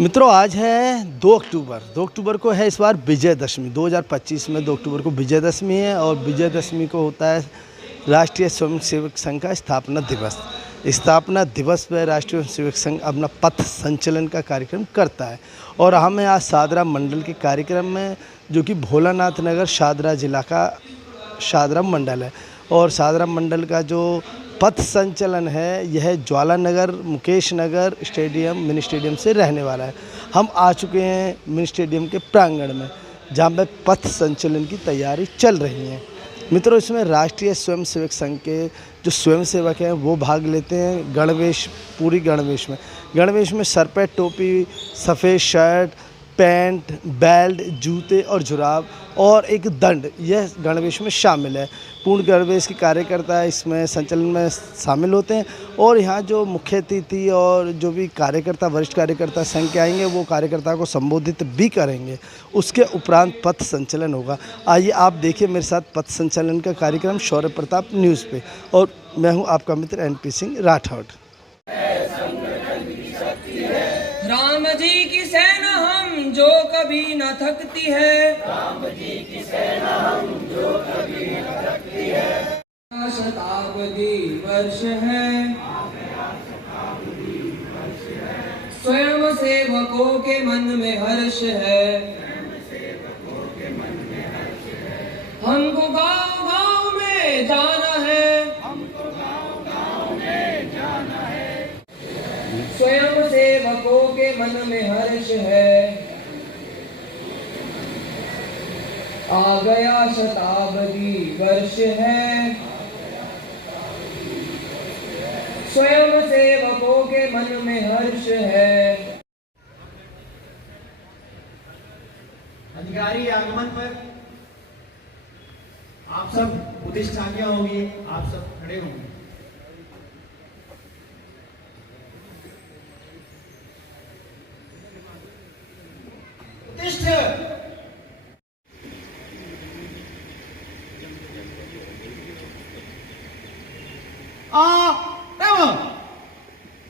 मित्रों, आज है 2 अक्टूबर को है इस बार विजयदशमी। 2025 में 2 अक्टूबर को विजयदशमी है और विजयदशमी को होता है राष्ट्रीय स्वयंसेवक संघ का स्थापना दिवस। स्थापना दिवस पर राष्ट्रीय स्वयंसेवक संघ अपना पथ संचलन का कार्यक्रम करता है और हम हैं आज शादरा मंडल के कार्यक्रम में, जो कि भोलानाथ नगर शादरा जिला का शादरा मंडल है। और शादरा मंडल का जो पथ संचलन है यह ज्वाला नगर, मुकेश नगर स्टेडियम, मिनी स्टेडियम से रहने वाला है। हम आ चुके हैं मिनी स्टेडियम के प्रांगण में, जहाँ पर पथ संचलन की तैयारी चल रही है। मित्रों, इसमें राष्ट्रीय स्वयंसेवक संघ के जो स्वयंसेवक हैं वो भाग लेते हैं गणवेश, पूरी गणवेश में सर पे टोपी, सफ़ेद शर्ट, पैंट, बेल्ट, जूते और जुराब और एक दंड, यह गणवेश में शामिल है। पूर्ण गणवेश के कार्यकर्ता इसमें संचलन में शामिल होते हैं और यहाँ जो मुख्य अतिथि और जो भी कार्यकर्ता, वरिष्ठ कार्यकर्ता संघ के आएंगे वो कार्यकर्ता को संबोधित भी करेंगे। उसके उपरांत पथ संचलन होगा। आइए आप देखिए मेरे साथ पथ संचलन का कार्यक्रम शौर्य प्रताप न्यूज़ पे, और मैं हूँ आपका मित्र एनपी सिंह राठौड़। राम जी की सेना हम जो कभी न थकती है, राम जी की सेना हम जो कभी न थकती है। शताब्दी वर्ष है, स्वयं सेवकों के मन में हर्ष है। हमको गाँव-गाँव में जाना है, स्वयं सेवकों के मन में हर्ष है। आ गया शताब्दी वर्ष है, स्वयं सेवकों के मन में हर्ष है। अधिकारी आगमन पर आप सब प्रतिष्ठानियां होंगी, आप सब खड़े होंगे।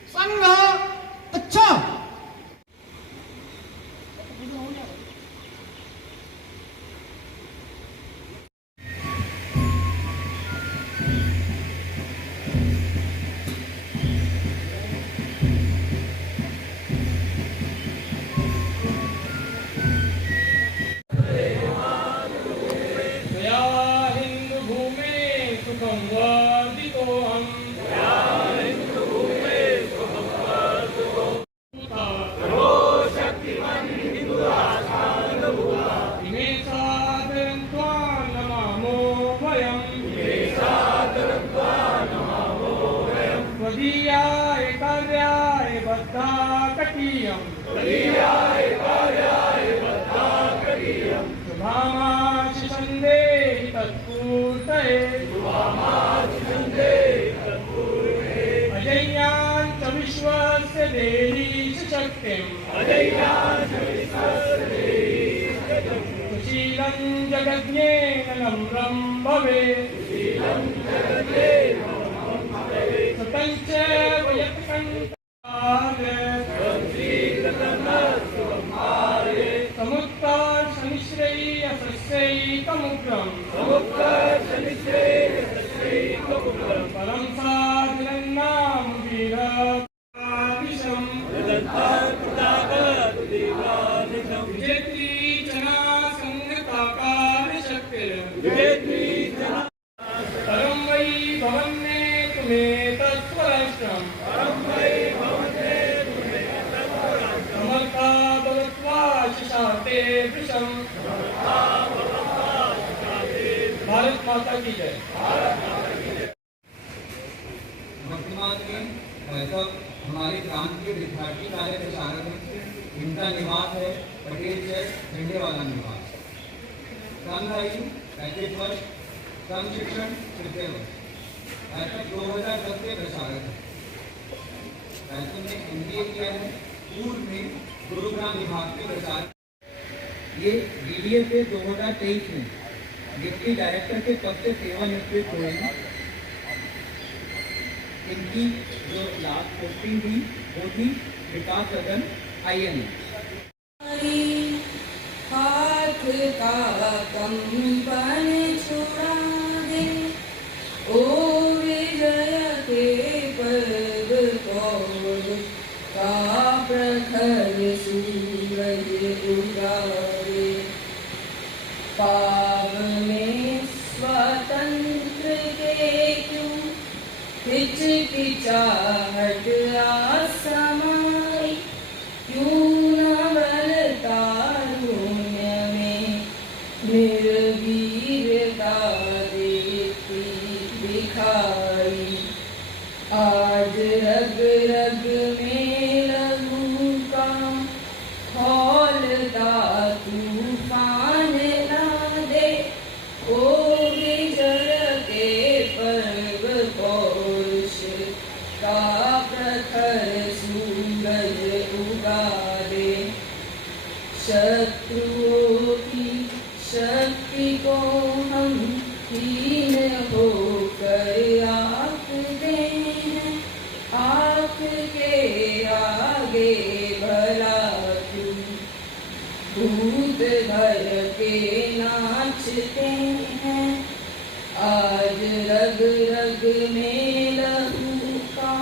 संघ अच्छा विश्वस्य देहि शक्तिम्, सुशीलं जगज्ञेन नम्रं भवेत्, सतं च समुद्रम परम साधनन्नाम वीरविशम विजेत्री जना संघकाकार शक्तिर परम वै भवन्ने तुम्हें तत्परश्रम समर्था भवत्वा शिशाते वृषम। भारत माता की जय। वर्तमान में सब हमारे प्रांत के विद्यार्थी कार्य प्रचारक हैं। इनका निवास है पटेल चौक, झंडेवाला निवास। संघ आयु 35 वर्ष, संघ शिक्षण तृतीय वर्ष। ऐसा 2010 के प्रचारक है। ऐसा ने MBA किया है। पूर्व में गुरुग्राम विभाग के प्रचारक। ये DDA से 2023 में डिप्टी डायरेक्टर के पद से सेवानिवृत्त हुए हैं। इनकी जो लास्ट पोस्टिंग थी वो थी विकास सदन आइए हाथ का कंपन छुड़ा दे, ओ विजय के पर्व कौर का प्रखर सूरज उगा दे। पाव में स्वतंत्र के क्यों हिचकिचाहट आसमाई, क्यों न बल तारुण्य में निर्वीर्यता देती दिखाई। आज रग रग में लहू का खौलता तूफान ला दे, ओ विजय के पर्व पौरुष का प्रखर सूरज उगा दे। शत्रुओं की शक्ति को हम हीन होकर आंकते हैं, आँख के आगे भला क्यों भूत भर के नाचते हैं। आज रग रग में लहू का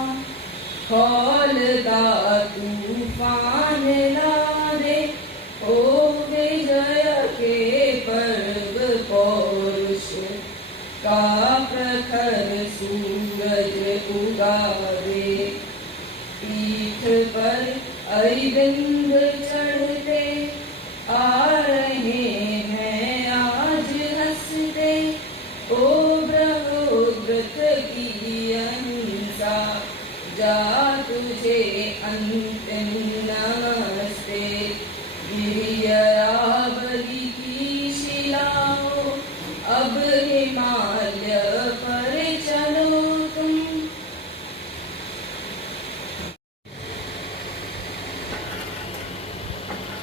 खौलता तूफान ला दे, ओ विजय के पर्व पौरुष का प्रखर सूरज उगा दे। पीठ पर अरिविंद चढ़ते आ रहे हैं आज हंसते, ओ ब्रह्मोग्रत की अहिंसा जा तुझे अंतिम नमस्ते। गिरियावली की शिलाओं अब हिमालय पर चलो तुम।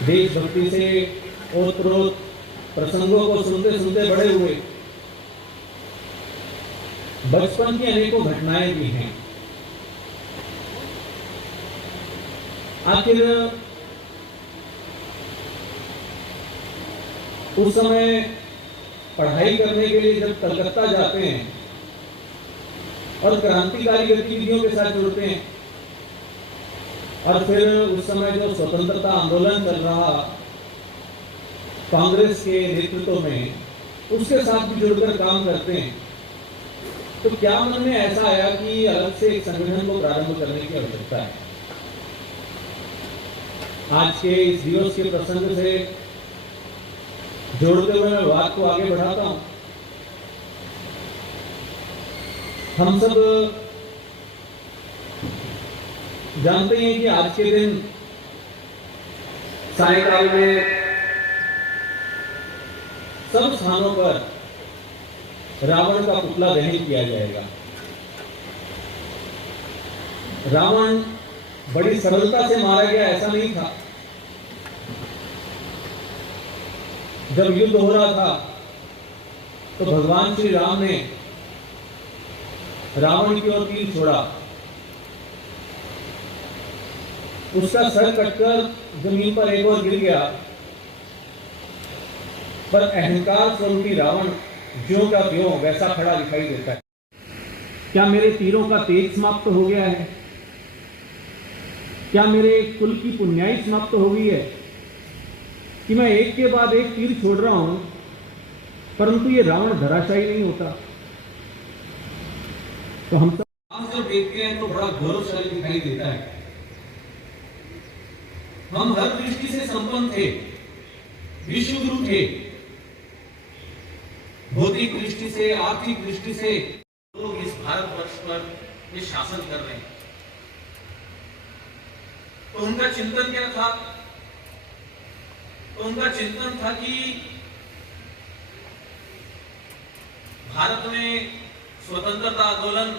देशभक्ति से ओतप्रोत प्रसंगों को सुनते सुनते बड़े हुए। बचपन की अनेकों घटनाएं भी हैं। आखिर उस समय पढ़ाई करने के लिए जब कलकत्ता जाते हैं और क्रांतिकारी गतिविधियों के साथ जुड़ते हैं, और फिर उस समय जो स्वतंत्रता आंदोलन चल रहा कांग्रेस के नेतृत्व में, उसके साथ भी जुड़कर काम करते हैं, तो क्या मन में ऐसा आया कि अलग से एक संगठन को प्रारंभ करने की आवश्यकता है। आज के इस दिवस के प्रसंग से जोड़ते हुए मैं बात को आगे बढ़ाता हूं। हम सब जानते हैं कि आज के दिन सायंकाल में सब स्थानों पर रावण का पुतला दहन किया जाएगा। रावण बड़ी सरलता से मारा गया ऐसा नहीं था। जब युद्ध हो रहा था तो भगवान श्री राम ने रावण की ओर तीर छोड़ा, उसका सर कटकर जमीन पर एक और गिर गया, पर अहंकार स्वरूपी रावण ज्यों का त्यों वैसा खड़ा दिखाई देता है। क्या मेरे तीरों का तेज समाप्त हो गया है? क्या मेरे कुल की पुण्याई समाप्त हो गई है कि मैं एक के बाद एक तीर छोड़ रहा हूं, परंतु ये रावण धराशायी नहीं होता? तो हम सब जब देखते हैं तो बड़ा गौरवशाली दिखाई देता है। हम हर दृष्टि से संपन्न थे, विश्वगुरु थे, भौतिक दृष्टि से, आर्थिक दृष्टि से लोग इस भारतवर्ष पर ये शासन कर रहे हैं। तो उनका चिंतन क्या था? तो उनका चिंतन था कि भारत में स्वतंत्रता आंदोलन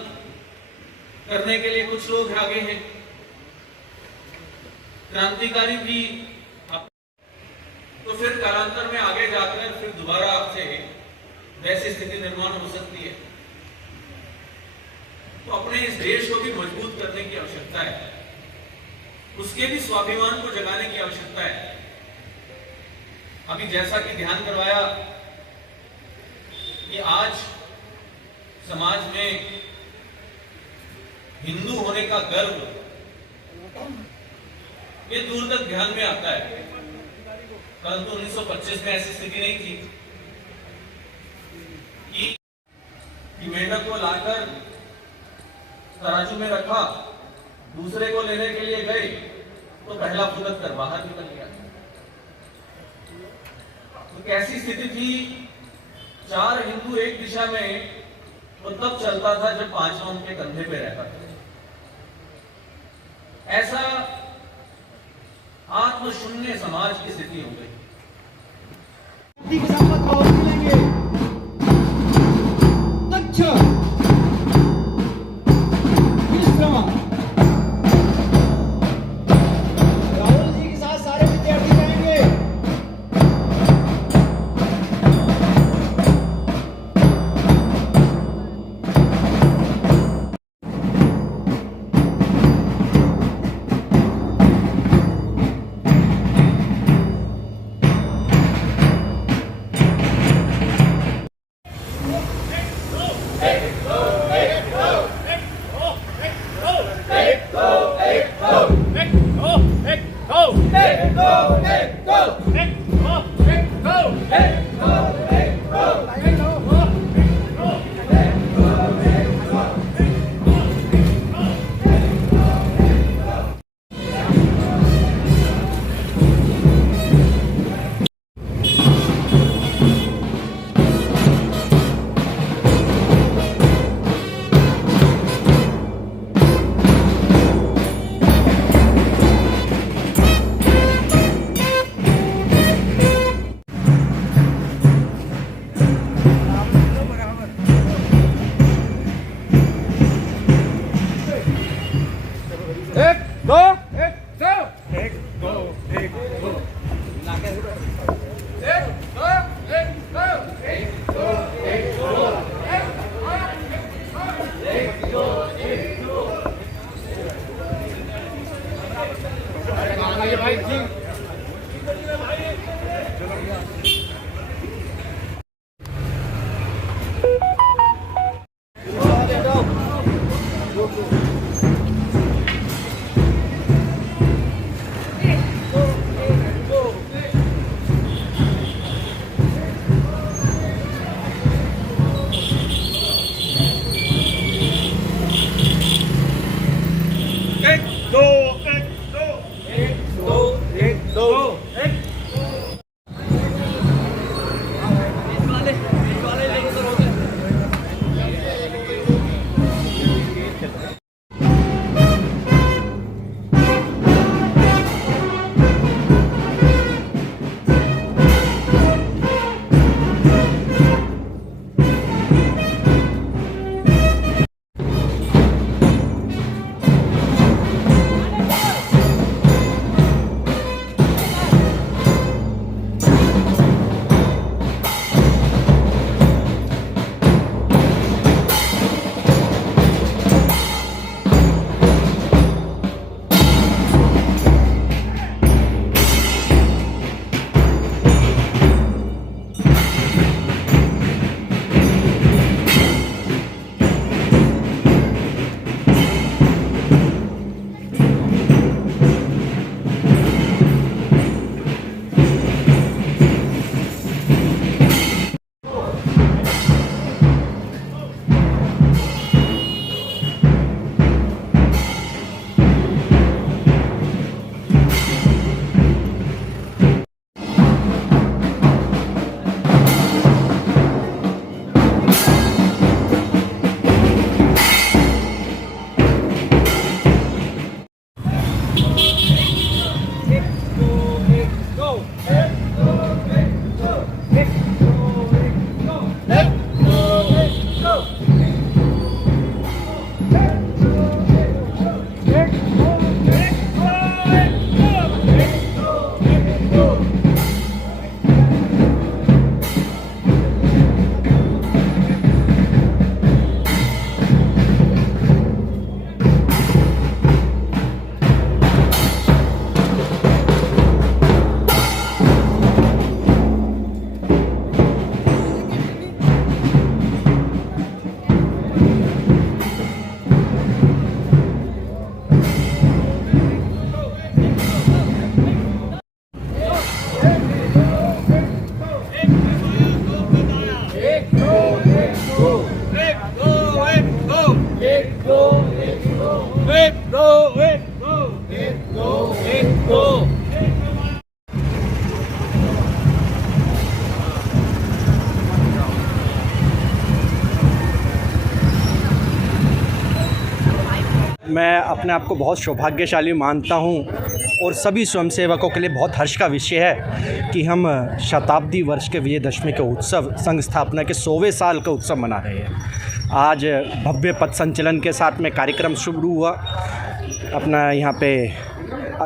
करने के लिए कुछ लोग आगे हैं, क्रांतिकारी भी। तो फिर कालांतर में आगे जाकर फिर दोबारा आपसे वैसी स्थिति निर्माण हो सकती है। तो अपने इस देश को भी मजबूत करने की आवश्यकता है। उसके भी स्वाभिमान को जगाने की आवश्यकता है। अभी जैसा कि ध्यान करवाया कि आज समाज में हिंदू होने का गर्व ये दूर तक ध्यान में आता है, परंतु 1925 में ऐसी स्थिति नहीं थी कि मेंढक को लाकर तराजू में रखा, दूसरे को लेने के लिए गए तो पहला फुदक कर बाहर निकल गया। तो कैसी स्थिति थी? 4 हिंदू एक दिशा में तो तब चलता था जब 5वां उनके कंधे पे रहता था। ऐसा आत्मशून्य समाज की स्थिति हो गई। की शपथ बहुत मिलेंगे। दक्ष विश्रमा राहुल जी के साथ सारे विद्यार्थी रहेंगे। मैं अपने आप को बहुत सौभाग्यशाली मानता हूँ और सभी स्वयंसेवकों के लिए बहुत हर्ष का विषय है कि हम शताब्दी वर्ष के विजयदशमी के उत्सव संघ स्थापना के 100वें साल का उत्सव मना रहे हैं। आज भव्य पथ संचलन के साथ में कार्यक्रम शुरू हुआ। अपना यहाँ पे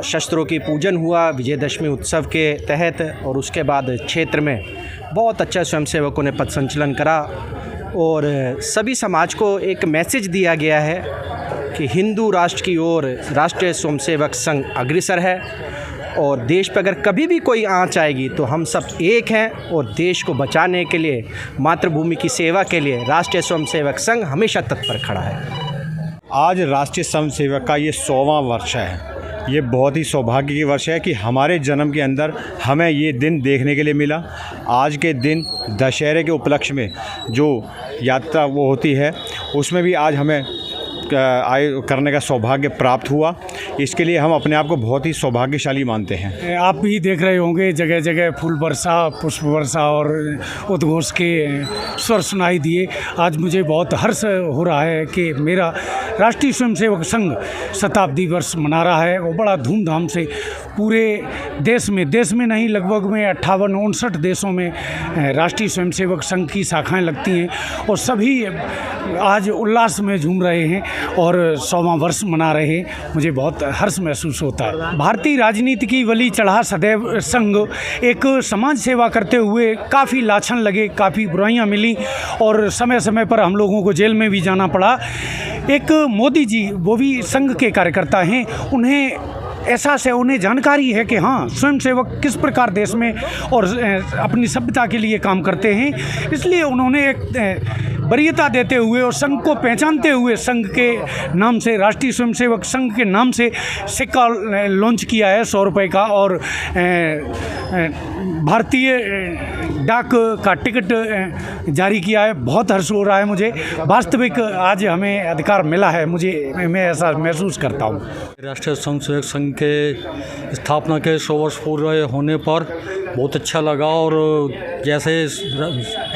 शस्त्रों की पूजन हुआ विजयदशमी उत्सव के तहत, और उसके बाद क्षेत्र में बहुत अच्छा स्वयंसेवकों ने पथ संचलन करा और सभी समाज को एक मैसेज दिया गया है कि हिंदू राष्ट्र की ओर राष्ट्रीय स्वयंसेवक संघ अग्रसर है और देश पर अगर कभी भी कोई आँच आएगी तो हम सब एक हैं, और देश को बचाने के लिए, मातृभूमि की सेवा के लिए राष्ट्रीय स्वयंसेवक संघ हमेशा तत्पर खड़ा है। आज राष्ट्रीय स्वयंसेवक का ये 100वां वर्ष है। ये बहुत ही सौभाग्य की वर्ष है कि हमारे जन्म के अंदर हमें ये दिन देखने के लिए मिला। आज के दिन दशहरे के उपलक्ष्य में जो यात्रा वो होती है उसमें भी आज हमें करने का सौभाग्य प्राप्त हुआ। इसके लिए हम अपने आप को बहुत ही सौभाग्यशाली मानते हैं। आप भी देख रहे होंगे जगह जगह फूल वर्षा, पुष्प वर्षा और उद्घोष के स्वर सुनाई दिए। आज मुझे बहुत हर्ष हो रहा है कि मेरा राष्ट्रीय स्वयंसेवक संघ शताब्दी वर्ष मना रहा है, वो बड़ा धूमधाम से पूरे देश में नहीं, लगभग में 58-59 देशों में राष्ट्रीय स्वयंसेवक संघ की शाखाएं लगती हैं और सभी आज उल्लास में झूम रहे हैं और 100वां वर्ष मना रहे हैं। मुझे बहुत हर्ष महसूस होता है। भारतीय राजनीति की वली चढ़ा सदैव संघ एक समाज सेवा करते हुए काफ़ी लाछन लगे, काफ़ी बुराइयां मिली और समय समय पर हम लोगों को जेल में भी जाना पड़ा। एक मोदी जी, वो भी संघ के कार्यकर्ता हैं, उन्हें एहसास है, उन्हें जानकारी है कि हाँ स्वयंसेवक किस प्रकार देश में और अपनी सभ्यता के लिए काम करते हैं। इसलिए उन्होंने एक वरीयता देते हुए और संघ को पहचानते हुए संघ के नाम से, राष्ट्रीय स्वयंसेवक संघ के नाम से सिक्का लॉन्च किया है 100 रुपये का, और भारतीय डाक का टिकट जारी किया है। बहुत हर्ष हो रहा है मुझे, वास्तविक आज हमें अधिकार मिला है, मैं ऐसा महसूस करता हूँ। राष्ट्रीय स्वयंसेवक संघ के स्थापना के 100 वर्ष पूरे होने पर बहुत अच्छा लगा, और जैसे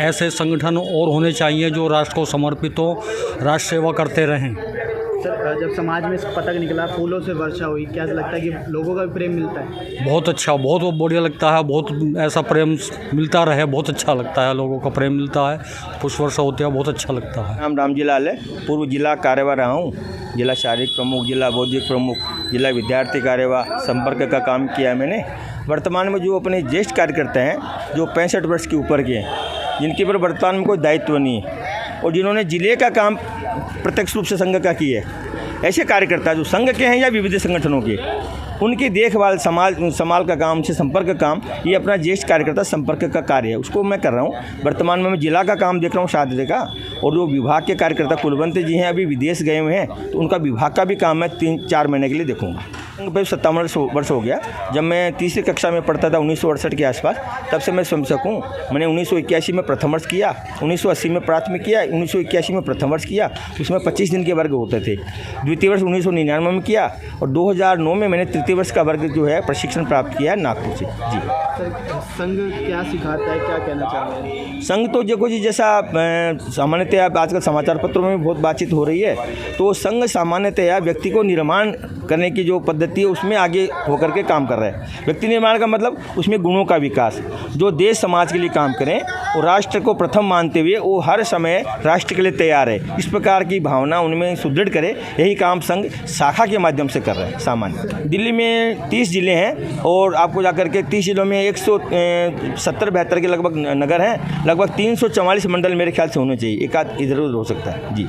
ऐसे संगठन और होने चाहिए जो राष्ट्र को समर्पित हो, राष्ट्र सेवा करते रहें। सर, जब समाज में पतंग निकला, फूलों से वर्षा हुई, क्या लगता है कि लोगों का भी प्रेम मिलता है? बहुत अच्छा, बहुत बढ़िया लगता है, बहुत ऐसा प्रेम मिलता रहे, बहुत अच्छा लगता है, लोगों का प्रेम मिलता है, पुष्प वर्षा होती है, बहुत अच्छा लगता है। नाम रामजी लाल है, पूर्व जिला कार्यवाह रहा हूँ, जिला शारीरिक प्रमुख, जिला बौद्धिक प्रमुख, जिला विद्यार्थी कार्यवाह, संपर्क का काम किया है मैंने। वर्तमान में जो अपने ज्येष्ठ कार्यकर्ता हैं, जो 65 वर्ष के ऊपर के हैं, जिनके ऊपर वर्तमान में कोई दायित्व नहीं है और जिन्होंने जिले का काम प्रत्यक्ष रूप से संघ का किया है, ऐसे कार्यकर्ता जो संघ के हैं या विविध संगठनों के, उनकी देखभाल, समाल का काम, से संपर्क का काम, ये अपना ज्येष्ठ कार्यकर्ता संपर्क का कार्य है, उसको मैं कर रहा हूँ। वर्तमान में मैं जिला का काम देख रहा हूँ शादी का, और जो विभाग के कार्यकर्ता कुलवंत जी हैं, अभी विदेश गए हुए हैं, तो उनका विभाग का भी काम मैं 3-4 महीने के लिए देखूँगा। 57 वर्ष हो गया। जब मैं तीसरी कक्षा में पढ़ता था 1968 के आसपास, तब से मैं स्वयंसेवक हूँ। मैंने 1981 में प्रथम वर्ष किया, 1980 में प्राथमिक किया, 1981 में प्रथम वर्ष किया, उसमें 25 दिन के वर्ग होते थे। द्वितीय वर्ष 1999 में किया और 2009 में मैंने तृतीय वर्ष का वर्ग जो है प्रशिक्षण प्राप्त किया नागपुर से। जी सर, संघ क्या सिखाता है, क्या कहना चाहेंगे? संघ तो देखो जी, जैसा सामान्यतया आजकल समाचार पत्रों में भी बहुत बातचीत हो रही है, तो संघ सामान्यतया व्यक्ति को निर्माण करने की जो पद्धति है उसमें आगे होकर के काम कर रहे हैं। व्यक्ति निर्माण का मतलब उसमें गुणों का विकास, जो देश समाज के लिए काम करें और राष्ट्र को प्रथम मानते हुए वो हर समय राष्ट्र के लिए तैयार है, इस प्रकार की भावना उनमें सुदृढ़ करे, यही काम संघ शाखा के माध्यम से कर रहे हैं। सामान्य दिल्ली में 30 जिले हैं और आपको जाकर के 30 जिलों में 170-72 के लगभग नगर हैं, लगभग 344 मंडल मेरे ख्याल से होने चाहिए, एक आध इधर उधर हो सकता है। जी।